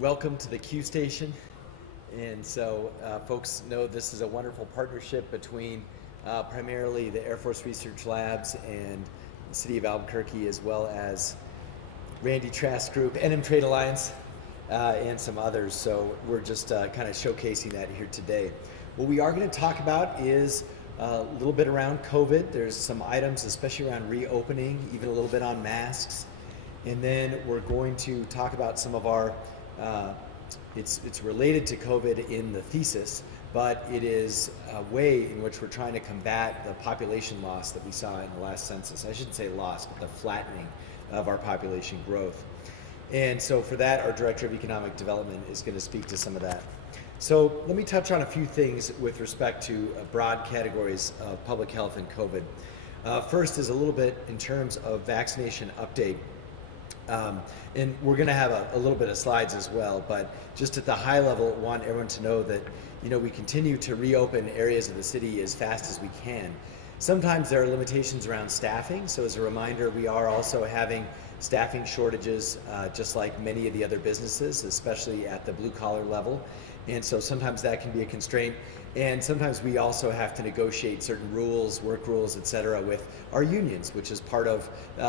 Welcome to the Q Station. And so folks know this is a wonderful partnership between primarily the Air Force Research Labs and the City of Albuquerque, as well as Randy Trask Group, NM Trade Alliance, and some others. So we're just kind of showcasing that here today. What we are going to talk about is a little bit around COVID. There's some items, especially around reopening, even a little bit on masks. And then we're going to talk about some of our it's related to COVID in the thesis, but it is a way in which we're trying to combat the population loss that we saw in the last census. I shouldn't say loss, but the flattening of our population growth. And so for that, our Director of Economic Development is going to speak to some of that. So let me touch on a few things with respect to broad categories of public health and COVID. First is a little bit in terms of vaccination update. And we're going to have a little bit of slides as well, but just at the high level, want everyone to know that we continue to reopen areas of the city as fast as we can. Sometimes there are limitations around staffing, so as a reminder, we are also having staffing shortages just like many of the other businesses, especially at the blue collar level. And so sometimes that can be a constraint. And sometimes we also have to negotiate certain rules, work rules, et cetera, with our unions, which is part of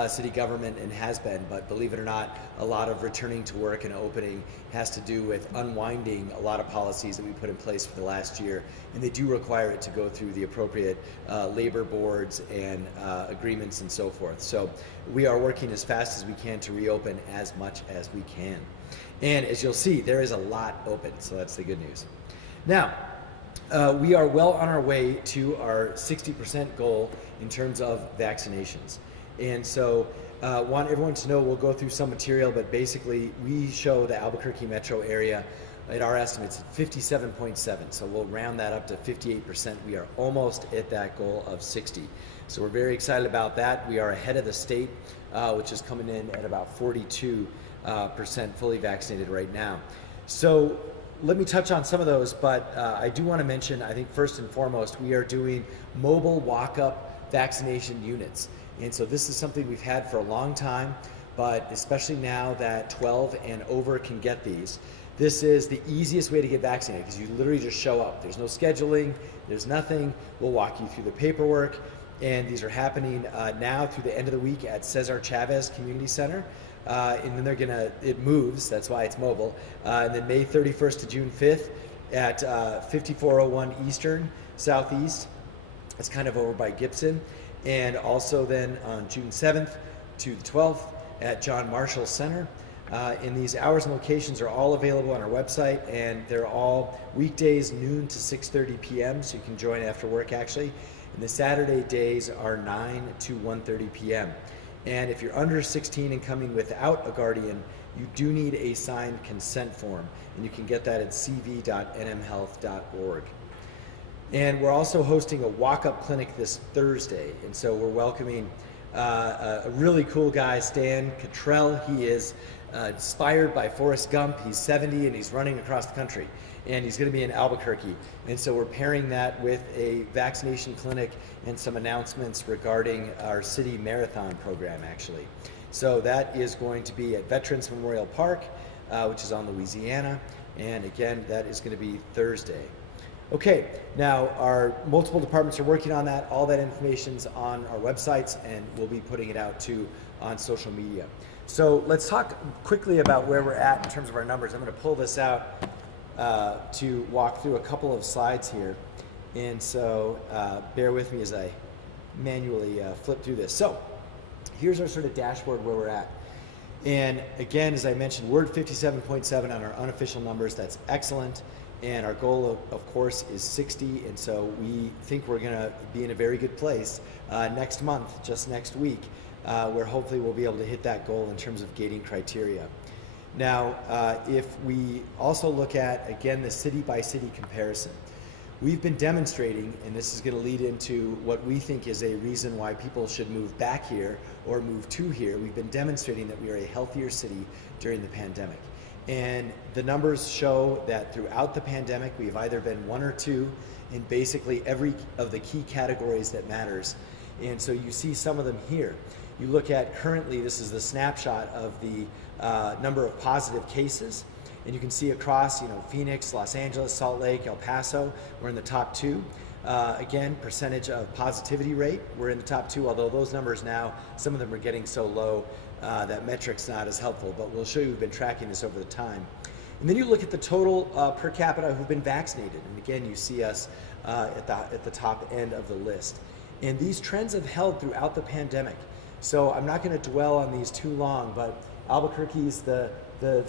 city government and has been. But believe it or not, a lot of returning to work and opening has to do with unwinding a lot of policies that we put in place for the last year. And they do require it to go through the appropriate labor boards and agreements and so forth. So we are working as fast as we can to reopen as much as we can. And as you'll see, there is a lot open, so that's the good news. Now, we are well on our way to our 60% goal in terms of vaccinations. And so want everyone to know, we'll go through some material, but basically we show the Albuquerque metro area at our estimates at 57.7. So we'll round that up to 58%. We are almost at that goal of 60. So we're very excited about that. We are ahead of the state, which is coming in at about 42% fully vaccinated right now. So let me touch on some of those, but I do want to mention, I think first and foremost, we are doing mobile walk-up vaccination units. And so this is something we've had for a long time, but especially now that 12 and over can get these, this is the easiest way to get vaccinated because you literally just show up. There's no scheduling, there's nothing. We'll walk you through the paperwork, and these are happening now through the end of the week at Cesar Chavez Community Center. And then it moves, that's why it's mobile. And then May 31st to June 5th at 5401 Eastern, Southeast. It's kind of over by Gibson. And also then on June 7th to the 12th at John Marshall Center. And these hours and locations are all available on our website, and they're all weekdays noon to 6:30 p.m. So you can join after work actually. And the Saturday days are 9 to 1:30 p.m. And if you're under 16 and coming without a guardian, you do need a signed consent form, and you can get that at cv.nmhealth.org. And we're also hosting a walk-up clinic this Thursday, and so we're welcoming a really cool guy, Stan Cottrell. He is inspired by Forrest Gump. He's 70 and he's running across the country, and he's going to be in Albuquerque. And so we're pairing that with a vaccination clinic and some announcements regarding our city marathon program, actually. So that is going to be at Veterans Memorial Park, which is on Louisiana. And again, that is going to be Thursday. Okay, now our multiple departments are working on that. All that information's on our websites, and we'll be putting it out too on social media. So let's talk quickly about where we're at in terms of our numbers. I'm going to pull this out to walk through a couple of slides here. And so bear with me as I manually flip through this. So here's our sort of dashboard where we're at. And again, as I mentioned, we're at 57.7 on our unofficial numbers. That's excellent. And our goal, of course, is 60. And so we think we're going to be in a very good place next month, just next week, where hopefully we'll be able to hit that goal in terms of gating criteria. Now, if we also look at, again, the city-by-city comparison, we've been demonstrating, and this is going to lead into what we think is a reason why people should move back here or move to here. We've been demonstrating that we are a healthier city during the pandemic. And the numbers show that throughout the pandemic, we've either been 1 or 2 in basically every of the key categories that matters. And so you see some of them here. You look at currently, this is the snapshot of the number of positive cases. And you can see across, Phoenix, Los Angeles, Salt Lake, El Paso, we're in the top 2. Again, percentage of positivity rate, we're in the top 2, although those numbers now, some of them are getting so low that metric's not as helpful, but we'll show you we've been tracking this over the time. And then you look at the total per capita who've been vaccinated, and again, you see us at the top end of the list. And these trends have held throughout the pandemic. So I'm not going to dwell on these too long, but Albuquerque is the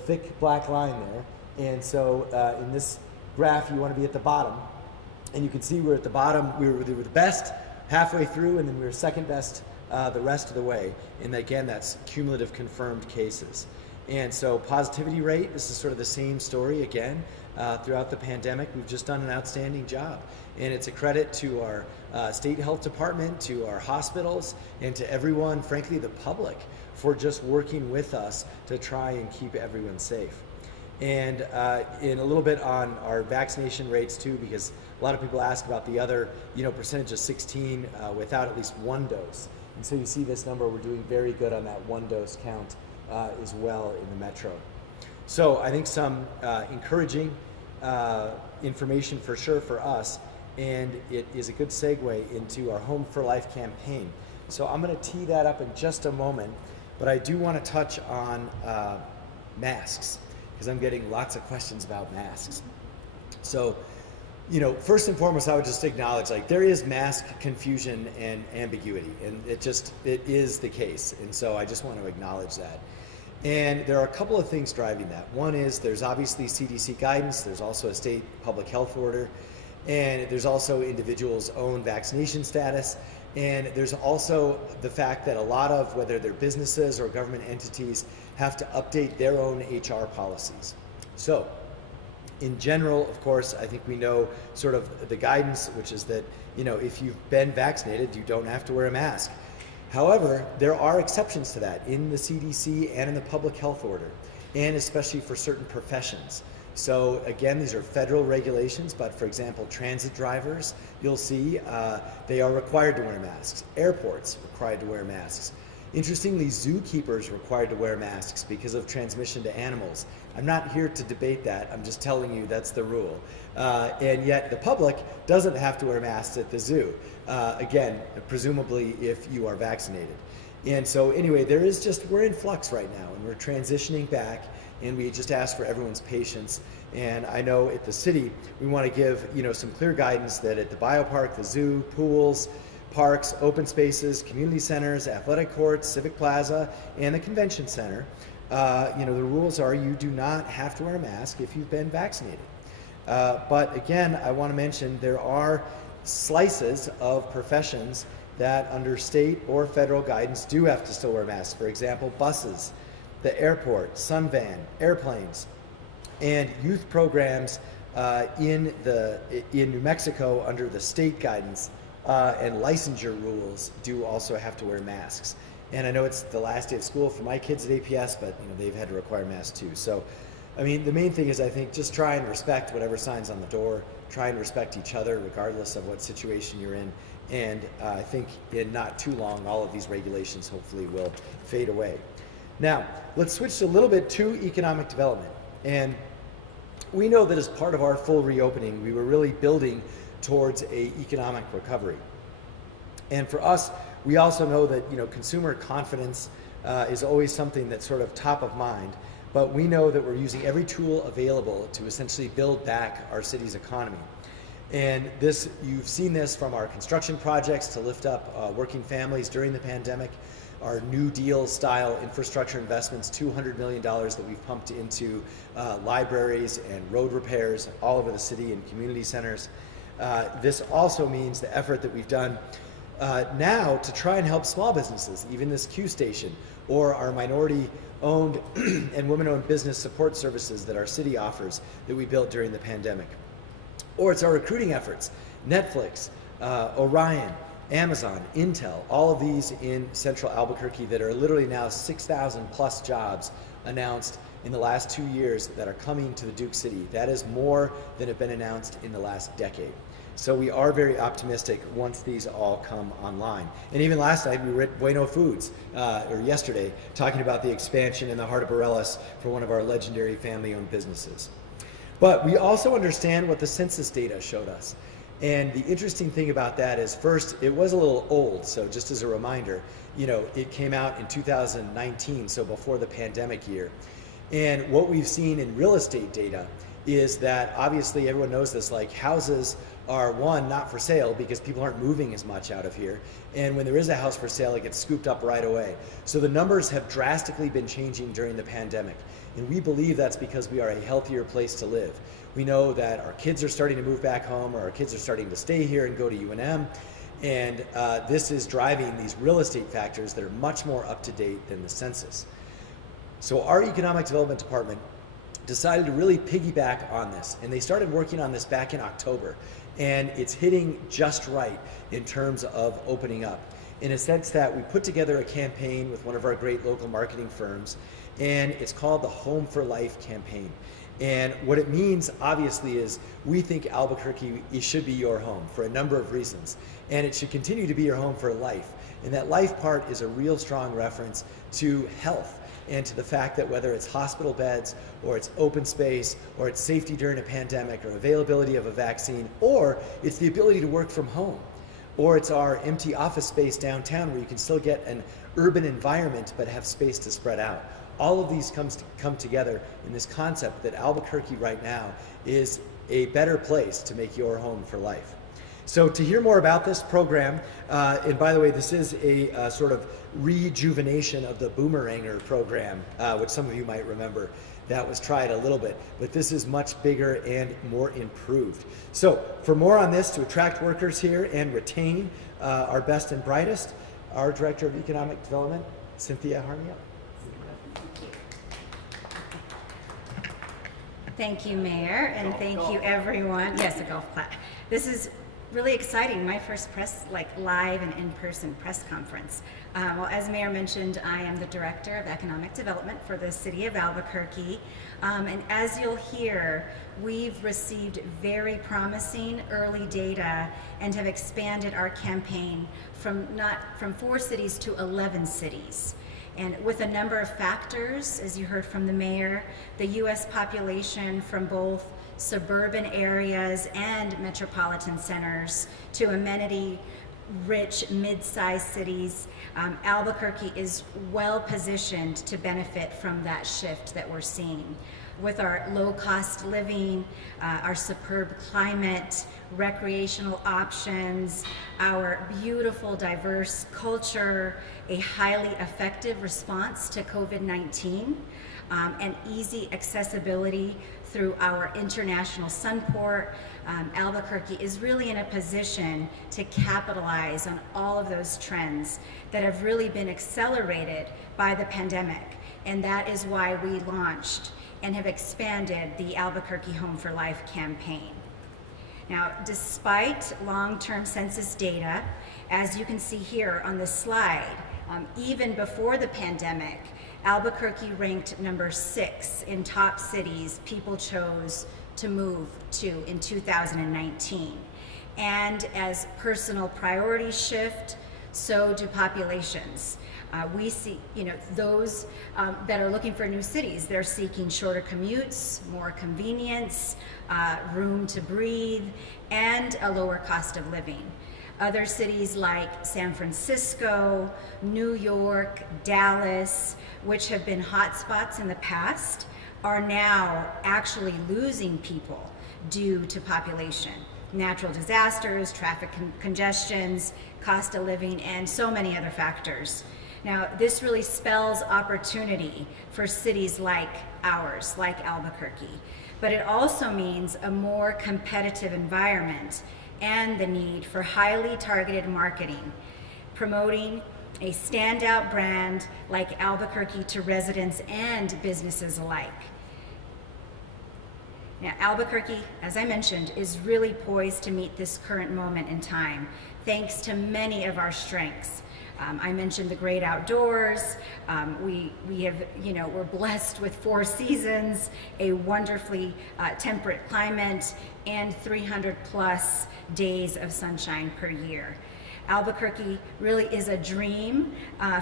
thick black line there. And so in this graph, you want to be at the bottom. And you can see we're at the bottom. We were the best halfway through, and then we were second best the rest of the way. And again, that's cumulative confirmed cases. And so positivity rate, this is sort of the same story again. Throughout the pandemic, we've just done an outstanding job. And it's a credit to our state health department, to our hospitals, and to everyone, frankly, the public, for just working with us to try and keep everyone safe. And in a little bit on our vaccination rates too, because a lot of people ask about the other, percentage of 16 without at least 1 dose. And so you see this number, we're doing very good on that 1 dose count as well in the metro. So I think some encouraging information for sure for us, and it is a good segue into our Home for Life campaign. So I'm going to tee that up in just a moment, but I do want to touch on masks, because I'm getting lots of questions about masks. So, first and foremost, I would just acknowledge, there is mask confusion and ambiguity, and it is the case. And so I just want to acknowledge that. And there are a couple of things driving that. One is there's obviously CDC guidance, there's also a state public health order, and there's also individuals' own vaccination status, and there's also the fact that a lot of, whether they're businesses or government entities, have to update their own HR policies. So, in general, of course, I think we know sort of the guidance, which is that, if you've been vaccinated, you don't have to wear a mask. However, there are exceptions to that in the CDC and in the public health order, and especially for certain professions. So again, these are federal regulations, but for example, transit drivers, you'll see they are required to wear masks. Airports required to wear masks. Interestingly, zookeepers required to wear masks because of transmission to animals. I'm not here to debate that, I'm just telling you that's the rule. And yet the public doesn't have to wear masks at the zoo. Again, presumably if you are vaccinated. And so anyway, we're in flux right now, and we're transitioning back, and we just ask for everyone's patience. And I know at the city, we want to give some clear guidance that at the biopark, the zoo, pools, parks, open spaces, community centers, athletic courts, civic plaza, and the convention center, the rules are you do not have to wear a mask if you've been vaccinated. But again, I want to mention there are slices of professions that under state or federal guidance do have to still wear masks. For example, buses, the airport, Sunvan, airplanes, and youth programs in New Mexico under the state guidance and licensure rules do also have to wear masks. And I know it's the last day of school for my kids at APS, but they've had to require masks too. So, I mean, the main thing is, I think, just try and respect whatever signs on the door. Try and respect each other regardless of what situation you're in. And I think in not too long, all of these regulations hopefully will fade away. Now, let's switch a little bit to economic development. And we know that as part of our full reopening, we were really building towards a economic recovery. And for us, we also know that consumer confidence is always something that's sort of top of mind. But we know that we're using every tool available to essentially build back our city's economy. And you've seen this from our construction projects to lift up working families during the pandemic, our New Deal style infrastructure investments, $200 million that we've pumped into libraries and road repairs all over the city and community centers. This also means the effort that we've done now to try and help small businesses, even this Q station, or our minority-owned and women-owned business support services that our city offers that we built during the pandemic. Or it's our recruiting efforts, Netflix, Orion, Amazon, Intel, all of these in central Albuquerque that are literally now 6,000 plus jobs announced in the last 2 years that are coming to the Duke City. That is more than have been announced in the last decade. So we are very optimistic once these all come online. And even last night we were at Bueno Foods, or yesterday, talking about the expansion in the heart of Morelos for one of our legendary family-owned businesses. But we also understand what the census data showed us. And the interesting thing about that is, first, it was a little old. So just as a reminder, it came out in 2019, so before the pandemic year. And what we've seen in real estate data is that, obviously everyone knows this, like houses are, one, not for sale because people aren't moving as much out of here. And when there is a house for sale, it gets scooped up right away. So the numbers have drastically been changing during the pandemic. And we believe that's because we are a healthier place to live. We know that our kids are starting to move back home, or our kids are starting to stay here and go to UNM. And this is driving these real estate factors that are much more up to date than the census. So our economic development department decided to really piggyback on this. And they started working on this back in October. And it's hitting just right in terms of opening up, in a sense that we put together a campaign with one of our great local marketing firms, and it's called the Home for Life campaign. And what it means, obviously, is we think Albuquerque should be your home for a number of reasons. And it should continue to be your home for life. And that life part is a real strong reference to health, and to the fact that whether it's hospital beds, or it's open space, or it's safety during a pandemic, or availability of a vaccine, or it's the ability to work from home, or it's our empty office space downtown where you can still get an urban environment but have space to spread out. All of these come together in this concept that Albuquerque right now is a better place to make your home for life. So to hear more about this program, and by the way, this is a sort of rejuvenation of the Boomeranger program, which some of you might remember. That was tried a little bit, but this is much bigger and more improved. So for more on this, to attract workers here and retain our best and brightest, our Director of Economic Development, Cynthia Harney. Thank you, Mayor, and thank you, everyone. Yes, a golf clap. This is really exciting. My first live and in-person press conference. Well, as Mayor mentioned, I am the Director of Economic Development for the City of Albuquerque. And as you'll hear, we've received very promising early data and have expanded our campaign from 4 cities to 11 cities. And with a number of factors, as you heard from the mayor, the U.S. population from both suburban areas and metropolitan centers to amenity-rich mid-sized cities, Albuquerque is well positioned to benefit from that shift that we're seeing. With our low-cost living, our superb climate, recreational options, our beautiful, diverse culture, a highly effective response to COVID-19, and easy accessibility through our international sunport, Albuquerque is really in a position to capitalize on all of those trends that have really been accelerated by the pandemic. And that is why we launched and have expanded the Albuquerque Home for Life campaign. Now, despite long-term census data, as you can see here on the slide, even before the pandemic, Albuquerque ranked number 6 in top cities people chose to move to in 2019. And as personal priorities shift, so do populations. We see, those that are looking for new cities, they're seeking shorter commutes, more convenience, room to breathe, and a lower cost of living. Other cities like San Francisco, New York, Dallas, which have been hotspots in the past, are now actually losing people due to population. Natural disasters, traffic congestions, cost of living, and so many other factors. Now, this really spells opportunity for cities like ours, like Albuquerque, but it also means a more competitive environment and the need for highly targeted marketing, promoting a standout brand like Albuquerque to residents and businesses alike. Now, Albuquerque, as I mentioned, is really poised to meet this current moment in time, thanks to many of our strengths. I mentioned the great outdoors. We have, we're blessed with 4 seasons, a wonderfully temperate climate, and 300 plus days of sunshine per year. Albuquerque really is a dream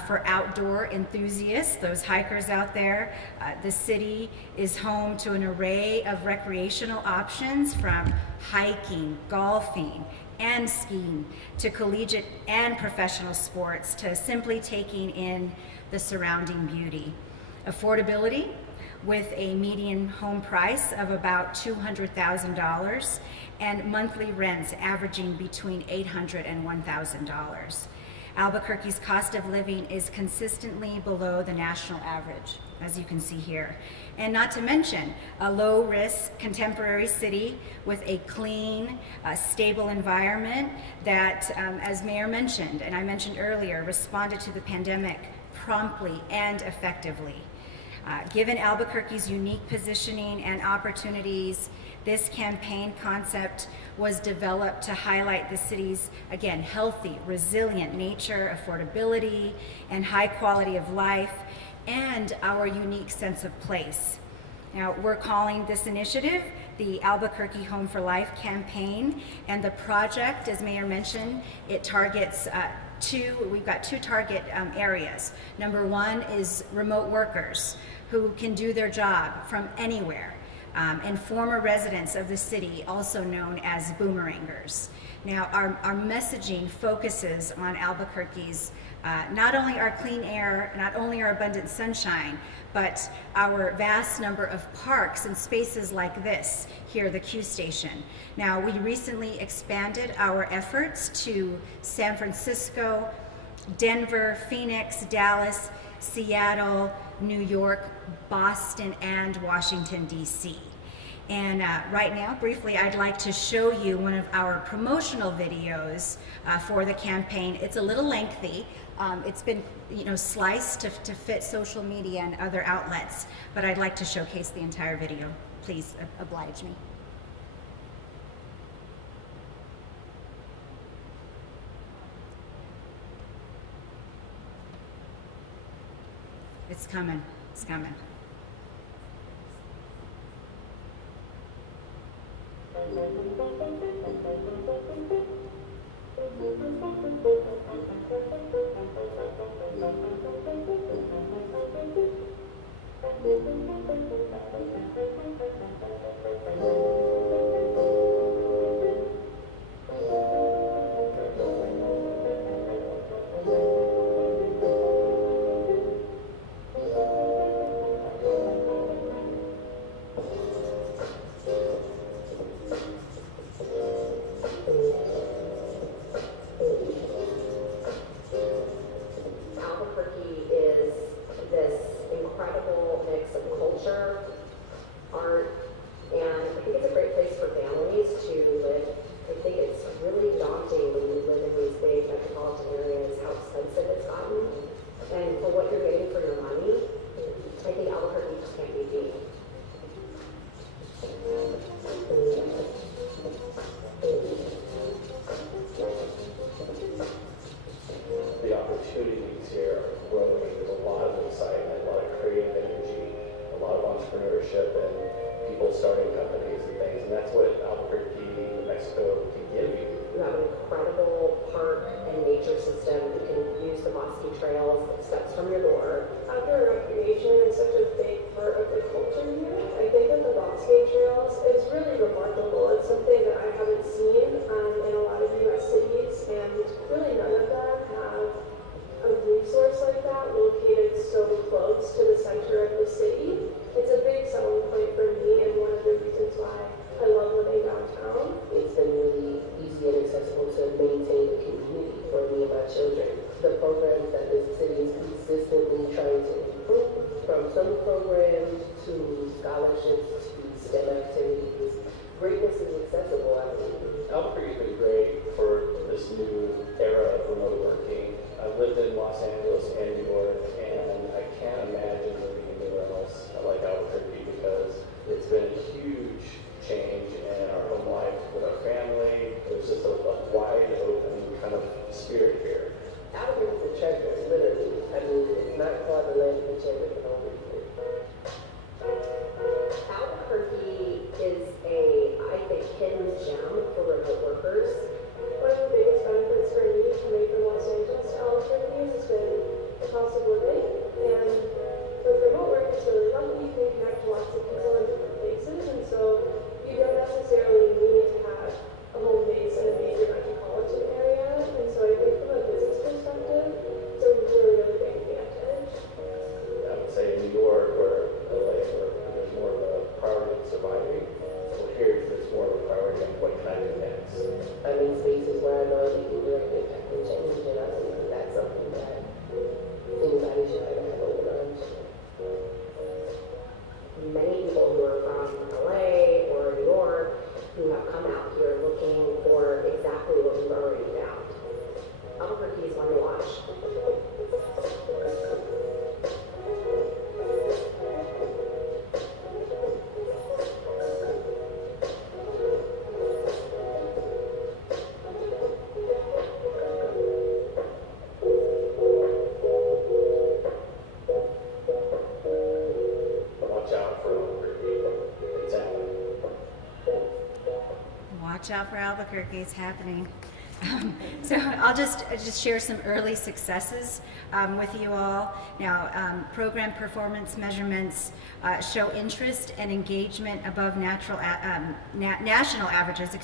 for outdoor enthusiasts, those hikers out there. The city is home to an array of recreational options, from hiking, golfing, and skiing, to collegiate and professional sports, to simply taking in the surrounding beauty. Affordability, with a median home price of about $200,000 and monthly rents averaging between $800 and $1,000. Albuquerque's cost of living is consistently below the national average, as you can see here. And not to mention a low-risk contemporary city with a clean, stable environment that, as Mayor mentioned, and I mentioned earlier, responded to the pandemic promptly and effectively. Given Albuquerque's unique positioning and opportunities, this campaign concept was developed to highlight the city's, again, healthy, resilient nature, affordability, and high quality of life, and our unique sense of place. Now, we're calling this initiative the Albuquerque Home for Life campaign, and the project, as Mayor mentioned, it targets we've got 2 target areas. Number 1 is remote workers who can do their job from anywhere, and former residents of the city, also known as boomerangers. Now, our messaging focuses on Albuquerque's not only our clean air, not only our abundant sunshine, but our vast number of parks and spaces like this, here, the Q Station. Now, we recently expanded our efforts to San Francisco, Denver, Phoenix, Dallas, Seattle, New York, Boston, and Washington, D.C. And right now, briefly, I'd like to show you one of our promotional videos for the campaign. It's a little lengthy. It's been, sliced to fit social media and other outlets, but I'd like to showcase the entire video. Please oblige me. It's coming. It's coming. Albuquerque is a what kind of impacts? I'm in spaces where I know you can directly impact and change, and I think that that's something that anybody should have open arms. Many people who are from LA or New York who have come out here looking for exactly what we've already found. Albuquerque is one to watch. Watch out for Albuquerque, it's happening. So I'll just share some early successes with you all. Now, program performance measurements show interest and engagement above national averages,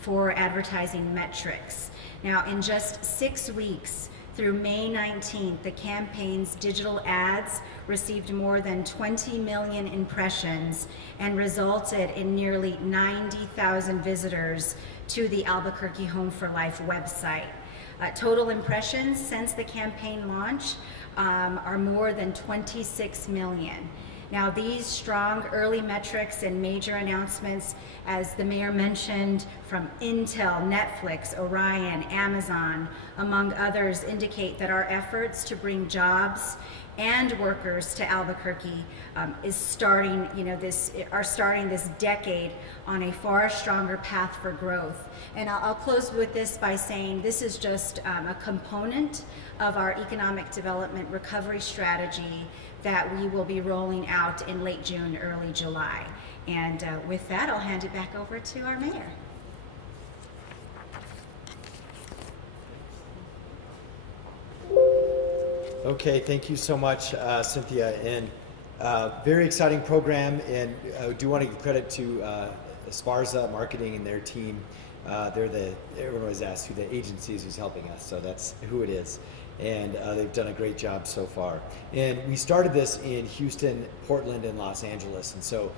for advertising metrics. Now, in just 6 weeks, through May 19th, the campaign's digital ads received more than 20 million impressions and resulted in nearly 90,000 visitors to the Albuquerque Home for Life website. Total impressions since the campaign launch are more than 26 million. Now, these strong early metrics and major announcements, as the mayor mentioned, from Intel, Netflix, Orion, Amazon, among others, indicate that our efforts to bring jobs and workers to Albuquerque is starting this decade on a far stronger path for growth. And I'll close with this by saying this is just a component of our economic development recovery strategy that we will be rolling out in late June, early July. And with that, I'll hand it back over to our mayor. Okay, thank you so much, Cynthia. And very exciting program, and I do want to give credit to Esparza Marketing and their team. Everyone always asks who the agency is who's helping us, so that's who it is. And they've done a great job so far. And we started this in Houston, Portland, and Los Angeles. And so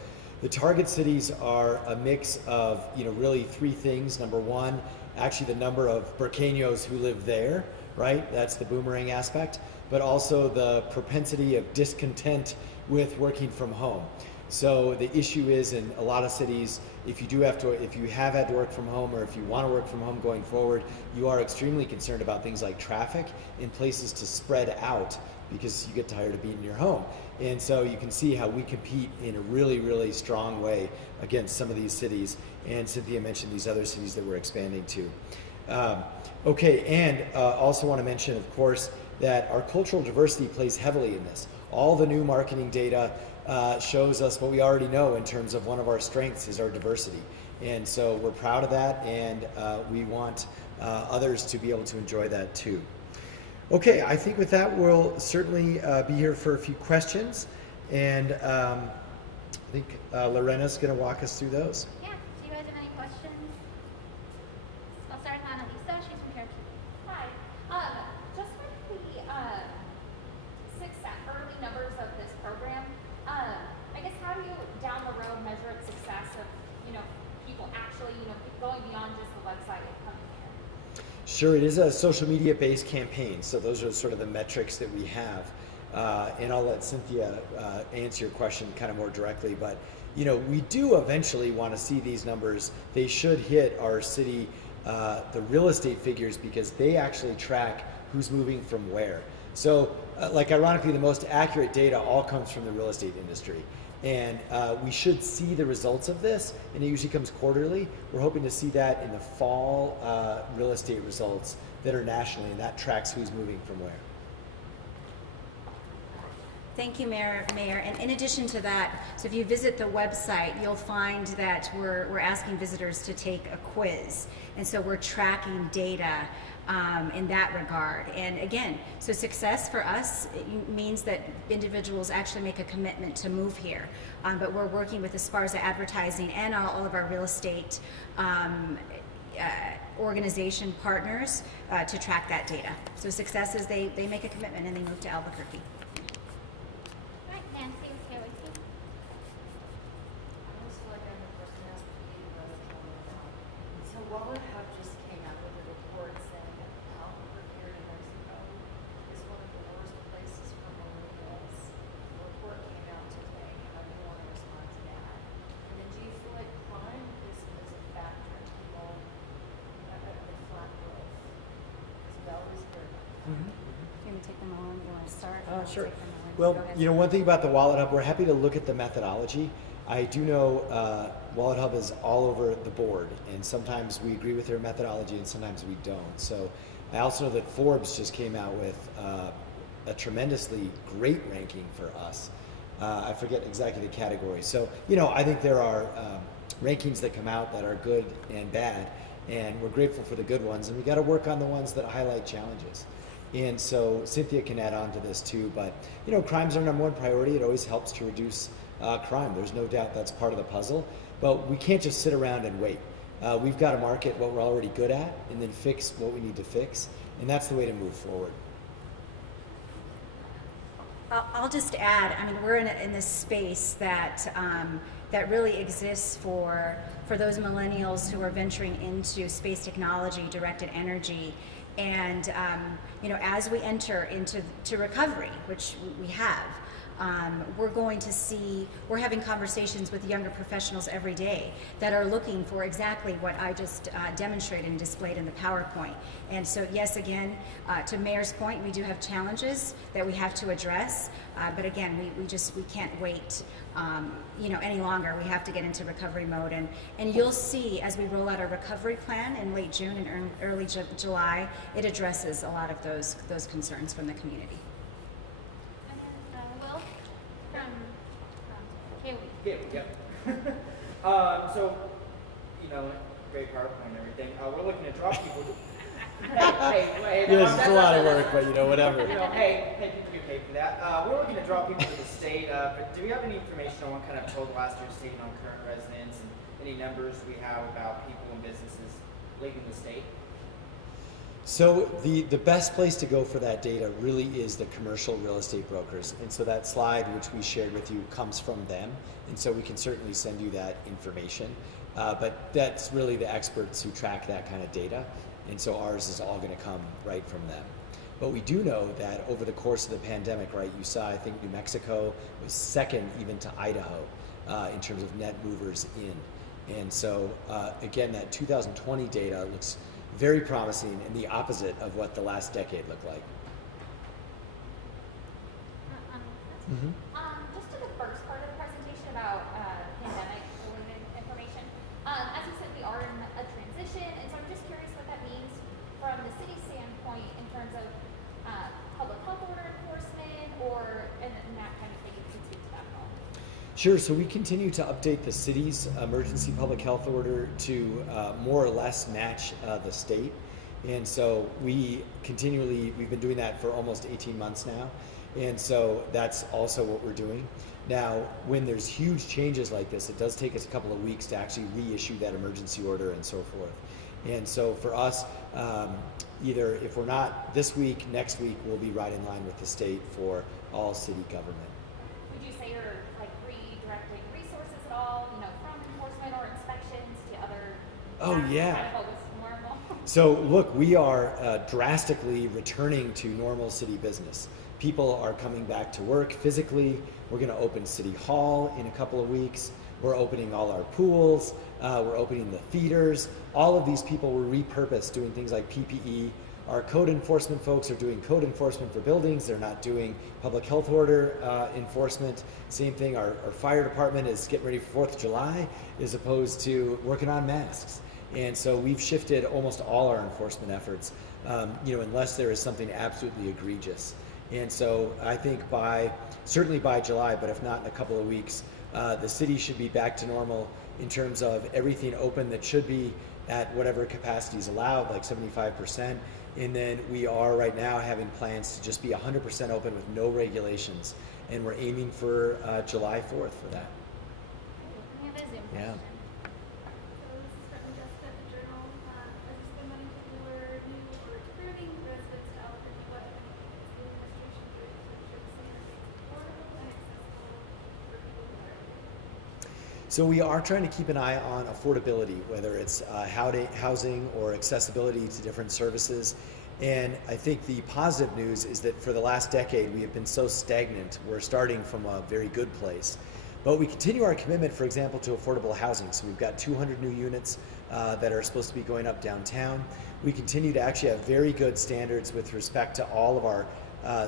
the target cities are a mix of, really three things. Number one, actually the number of Burqueños who live there, right? That's the boomerang aspect, but also the propensity of discontent with working from home. So the issue is, in a lot of cities, if you have had to work from home, or if you want to work from home going forward, you are extremely concerned about things like traffic and places to spread out, because you get tired of being in your home. And so you can see how we compete in a really, really strong way against some of these cities. And Cynthia mentioned these other cities that we're expanding to. Also want to mention, of course, that our cultural diversity plays heavily in this. All the new marketing data shows us what we already know in terms of one of our strengths is our diversity. And so we're proud of that, and we want others to be able to enjoy that too. Okay, I think with that we'll certainly be here for a few questions, and I think Lorena's going to walk us through those. Yeah, do you guys have any questions? I'll start with Annalisa, she's from KRQE. Hi, just with the early numbers of this program, I guess how do you down the road measure its success of, people actually, going beyond just the website and coming here? Sure, it is a social media based campaign, so those are sort of the metrics that we have. And I'll let Cynthia answer your question kind of more directly, but we do eventually want to see these numbers. They should hit our city, the real estate figures, because they actually track who's moving from where. So ironically, the most accurate data all comes from the real estate industry. And we should see the results of this, and it usually comes quarterly. We're hoping to see that in the fall real estate results that are nationally, and that tracks who's moving from where. Thank you, Mayor. And in addition to that, so if you visit the website, you'll find that we're asking visitors to take a quiz. And so we're tracking data in that regard. And again, so success for us means that individuals actually make a commitment to move here. But we're working with Esparza Advertising and all of our real estate organization partners to track that data. So success is they make a commitment and they move to Albuquerque. All right, Nancy with KRQE. I almost feel like I'm the person asking you about Sure. take from Owens. Well, Go ahead. you know, one thing about the Wallet Hub, we're happy to look at the methodology. I do know Wallet Hub is all over the board, and sometimes we agree with their methodology and sometimes we don't. So I also know that Forbes just came out with a tremendously great ranking for us. I forget exactly the category. So, you know, I think there are rankings that come out that are good and bad, and we're grateful for the good ones, and we got to work on the ones that highlight challenges. And so Cynthia can add on to this too, but you know, crime's our number one priority. It always helps to reduce crime. There's no doubt that's part of the puzzle, but we can't just sit around and wait. We've got to market what we're already good at and then fix what we need to fix, and that's the way to move forward. I'll just add, I mean, we're in this space that that really exists for those millennials who are venturing into space technology, directed energy, and you know, as we enter into recovery, which we have, we're going to see, we're having conversations with younger professionals every day that are looking for exactly what I just demonstrated and displayed in the PowerPoint. And so yes, again, to Mayor's point, we do have challenges that we have to address, but again, we can't wait you know, any longer. We have to get into recovery mode, and you'll see as we roll out our recovery plan in late June and early July, it addresses a lot of those concerns from the community. And then Will from KRQE. Yeah, yep. So, you know, great PowerPoint and everything. We're looking to draw people. hey, Yes, it's a lot of work, but you know, whatever. You know, hey, people get paid for that. We're looking to draw people to the state, but do we have any information on what kind of total last year's state on current residents and any numbers we have about people and businesses leaving the state? So the best place to go for that data really is the commercial real estate brokers. And so that slide which we shared with you comes from them. And so we can certainly send you that information. But that's really the experts who track that kind of data. And so ours is all going to come right from them. But we do know that over the course of the pandemic, right, you saw, I think New Mexico was second even to Idaho in terms of net movers in. And so again, that 2020 data looks very promising and the opposite of what the last decade looked like. Just to the first part of the presentation about pandemic-related information, as you said, we are in a transition, and so I'm just curious what that means from the city standpoint in terms of public health order enforcement and that kind of thing. If you could speak to that at all. Sure, so we continue to update the city's emergency public health order to more or less match the state. And so we've been doing that for almost 18 months now. And so that's also what we're doing. Now, when there's huge changes like this, it does take us a couple of weeks to actually reissue that emergency order and so forth. And so for us, either if we're not this week, next week, we'll be right in line with the state for all city government. Would you say you're like redirecting resources at all, you know, from enforcement or inspections to other? Oh, yeah. Kind of focus more and more? So look, we are drastically returning to normal city business. People are coming back to work physically. We're going to open City Hall in a couple of weeks. We're opening all our pools. We're opening the theaters. All of these people were repurposed, doing things like PPE. Our code enforcement folks are doing code enforcement for buildings. They're not doing public health order enforcement. Same thing, our fire department is getting ready for 4th of July as opposed to working on masks. And so we've shifted almost all our enforcement efforts, you know, unless there is something absolutely egregious. And so I think certainly by July, but if not in a couple of weeks, the city should be back to normal in terms of everything open that should be at whatever capacity is allowed, like 75%. And then we are right now having plans to just be 100% open with no regulations. And we're aiming for July 4th for that. We have a Zoom Yeah. question. So this is from Jessica at the Journal. As you spend money to lure new or recruiting residents to Albuquerque, what is the administration doing to ensure the center is affordable and accessible for people who are here? So we are trying to keep an eye on affordability, whether it's housing or accessibility to different services. And I think the positive news is that for the last decade, we have been so stagnant. We're starting from a very good place. But we continue our commitment, for example, to affordable housing. So we've got 200 new units that are supposed to be going up downtown. We continue to actually have very good standards with respect to all of our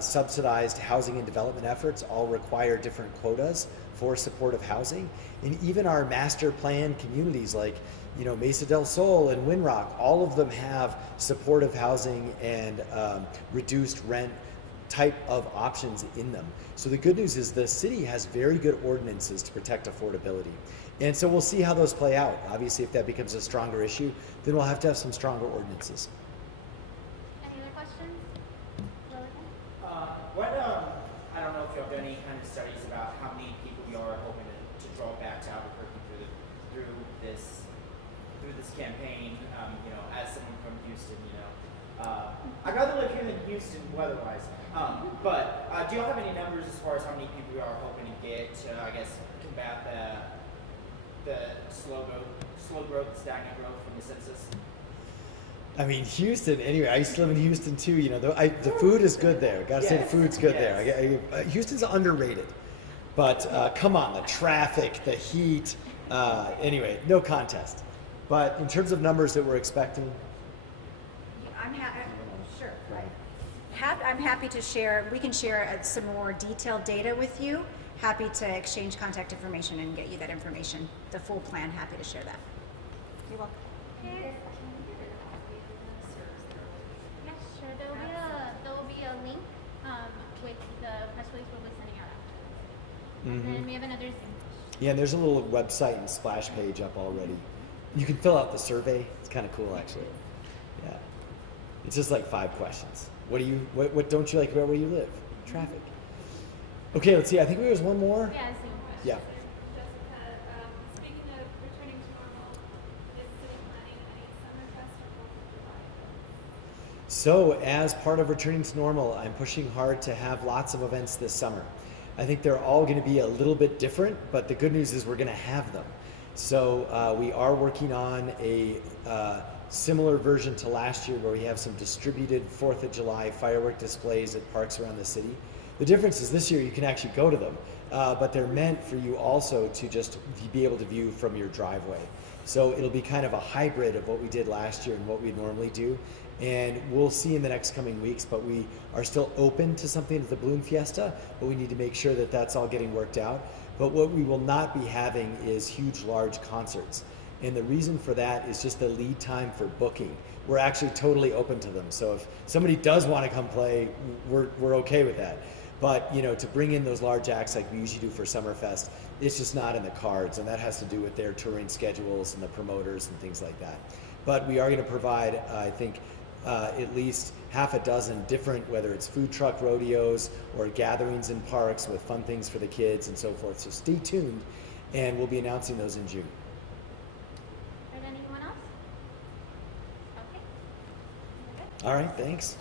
subsidized housing and development efforts all require different quotas for supportive housing. And even our master plan communities like, Mesa del Sol and Winrock, all of them have supportive housing and reduced rent type of options in them. So the good news is the city has very good ordinances to protect affordability. And so we'll see how those play out. Obviously, if that becomes a stronger issue, then we'll have to have some stronger ordinances. Any other questions? I don't know if you have done any kind of studies about how many people you are hoping to draw back to Albuquerque through this campaign. As someone from Houston, I'd rather live here than Houston weather-wise. But do you all have any numbers as far as how many people you are hoping to get to, combat the slow growth, stagnant growth from the census? I mean, Houston, anyway, I used to live in Houston too. The food is good there. Gotta say the food's good there. Houston's underrated. But come on, the traffic, the heat, anyway, no contest. But in terms of numbers that we're expecting, Sure. I'm happy to share. We can share some more detailed data with you. Happy to exchange contact information and get you that information. The full plan. Happy to share that. You're welcome. Yes, sure. There will be a link with the press release we'll be sending out after. And then we have another Zoom. yeah, and there's a little website and splash page up already. You can fill out the survey. It's kind of cool, actually. Yeah, it's just like 5 questions. What don't you like about where you live? Traffic. Okay, let's see. I think there was one more. Yeah, Zoom. Yeah. Jessica, speaking of returning to normal, is the city planning any summer fest or 4th of July? So, as part of returning to normal, I'm pushing hard to have lots of events this summer. I think they're all going to be a little bit different, but the good news is we're going to have them. So, we are working on a similar version to last year where we have some distributed 4th of July firework displays at parks around the city. The difference is this year you can actually go to them, but they're meant for you also to just be able to view from your driveway. So it'll be kind of a hybrid of what we did last year and what we normally do. And we'll see in the next coming weeks, but we are still open to something at the Balloon Fiesta, but we need to make sure that that's all getting worked out. But what we will not be having is huge, large concerts. And the reason for that is just the lead time for booking. We're actually totally open to them. So if somebody does want to come play, we're okay with that. But to bring in those large acts like we usually do for Summerfest, it's just not in the cards, and that has to do with their touring schedules and the promoters and things like that. But we are going to provide, I think, at least half a dozen different, whether it's food truck rodeos or gatherings in parks with fun things for the kids and so forth. So stay tuned, and we'll be announcing those in June. Anyone else? Okay. All right, thanks.